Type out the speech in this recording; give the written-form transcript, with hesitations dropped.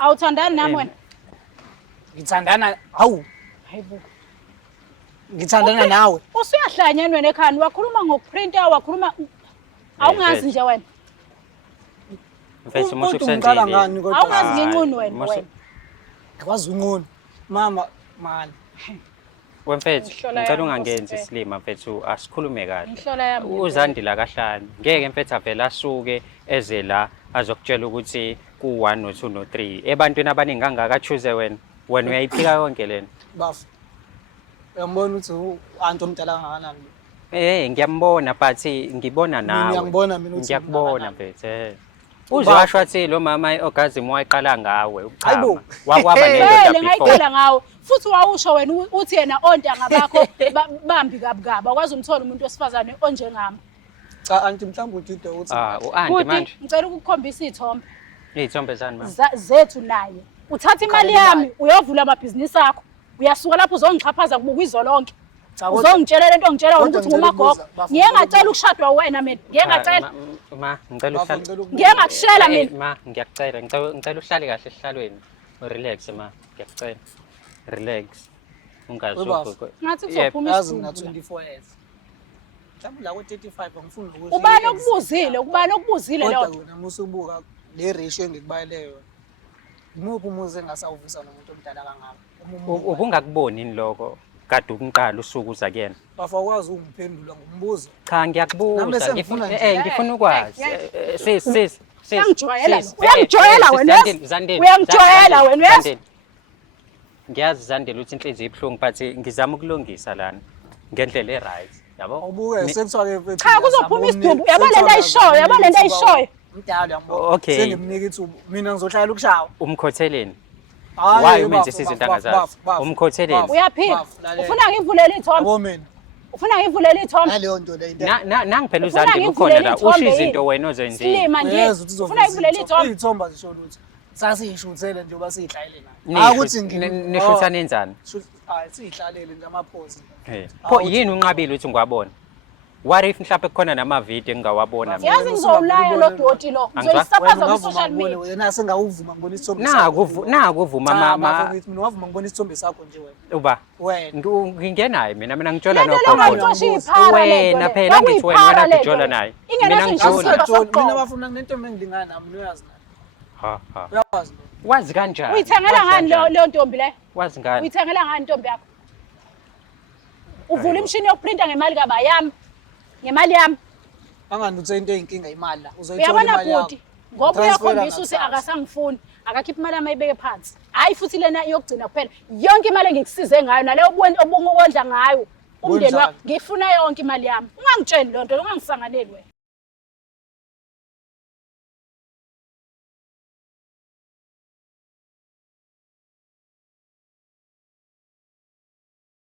Awuthandani nami wena? Ngithandana hawu. Hayibo. Ngithandana nawe. Usuyahlanyana wena ekhaya wakhuluma ngokuprinta wakhuluma awungazi nje wena. Mfethu musu Uqala ngani kodwa? Awungazi nginquni wena. Akwazi unquni. Mama man. Wemfethu ngicela ungangenzi isilima mfethu asikhulume kahle. Ngihlola yami. Uzandile kahlani. Ngeke mfethu avela asuke eze la azokutshela ukuthi ku1 no2 no3. Ebantwini abaningi kangaka choose wena. Wena uyayiphika yonke lena. Bafu. Uyambona ukuthi uanti omdala kangakanani? Ngiyambona but ngibona nawe. Ngiyangibona mina ukuthi ngiyakubona mfethu. Uzwasho athi lo mama iorgasm wayiqala ngawe Hayibo. Wakwaba nendoda before. Ngayiqala ngawe. Futhi wawusho wena uthi yena ontanga bakho bambi kabukaba. Akwazi umthola umuntu wesifazane onjengami. Cha anti mhlawumbe udide uthi. U-anti manje. Ngicela ukukhombisa izithombe. Izithombe zani mama? Zethu naye. Uthatha imali yami uyovula amabhizinisi akho. Uyasuka lapho uzongixhaphaza kubuka izolonke. Uzongitshela lento ongitshela ukuthi ngumagogo. Ngiye ngacela ukushadwa wena mina. Ngiye ngacela. Ma ngicela uhlale. Ngiye ngakushela mina. Ma ngiyacela ngicela uhlale kahle esihlalweni. Relax ma ngiyacela. Relax. Ungazuko. Ngathi uzophuma yazi isizwe. mina 24 years. Mhlawumbe la ku35 angifuni ukuthi. Ubani okubuzile Kodwa lo. wena musubuka le ratio engikubayele yona. Imuphi umuzi engasawuvisa nomuntu omdala kangaka? Ubungakuboni ini lokho? Kade ukunqala usuku uza kuyena. Bafakwazi ukungiphendula ngombuzo. Cha ngiyakubuza ngifuna ukwazi. Sis. Uyangijwayela wena. Uyangijwayela wena. Ngiyazi Zandile ukuthi inhliziyo ibhlungu but ngizama ukulungisa lana ngendlela eright. Yabo? Awubuke sekuthiwa ke Cha kuzophuma isidumbu. Yabona lento ayishoyo. Mdala yambo. Okay. Sengimnika ithuba. Mina ngizohlala ukushawa. Umkhotheleni. Why umenze izinto angazazi? Umkhotheleni. Uyaphila. Ufuna ngivulele ithombe? Yabo mina. Ufuna ngivulele ithombe? Naleyo nto le into. Nangiphela uZandile ukhona la usho izinto wena ozenzile. Silima nje. Ufuna ngivulele ithombe? Ithombe zisho ukuthi sasiyishuthele njengoba siyihlayile nayo. Akuthi nishutha nenzani? Hayi siyihlalele nje amaphozi. Pho yini unqabile ukuthi ngiwabona? What if mhlawumbe kukhona nama-video engingawabona mina? Yazi ngizowulaya lo doti lo. Ngizoyisapaza ku-social media. Wena sengawuvuma ngibona isithombe sakho. Nakuvuma mama. Mina wavuma ngibona isithombe sakho nje wena. Uba. Wena. Ngingenayo mina ngitshola Wena phela ngithi wena ngitshola naye. Mina ngitshola. Mina bafuna kunento engilingana nami uyazi nayo. Ha. Uyazi. Wazi kanjani? Uyithengela ngani leyo ntombi le? Wazi ngani? Uyithengela ngani intombi yakho? Uvula imshini yokuprinta ngemali kaba yami. Ngemali yami. Angani uthe into eyinkinga imali la. Uzoyithola Uyabona imali yakho. bhuti, ngoba uyakhombisa ukuthi akasangifuni, akakhipha imali yami ayibeke phansi. Hayi futhi lena yokugcina kuphela. Yonke imali engikusize ngayo naleyo obungokondla ngayo umndeni wakho ngifuna yonke imali yami. Ungangitsheli lonto, ungangisanganeli wena.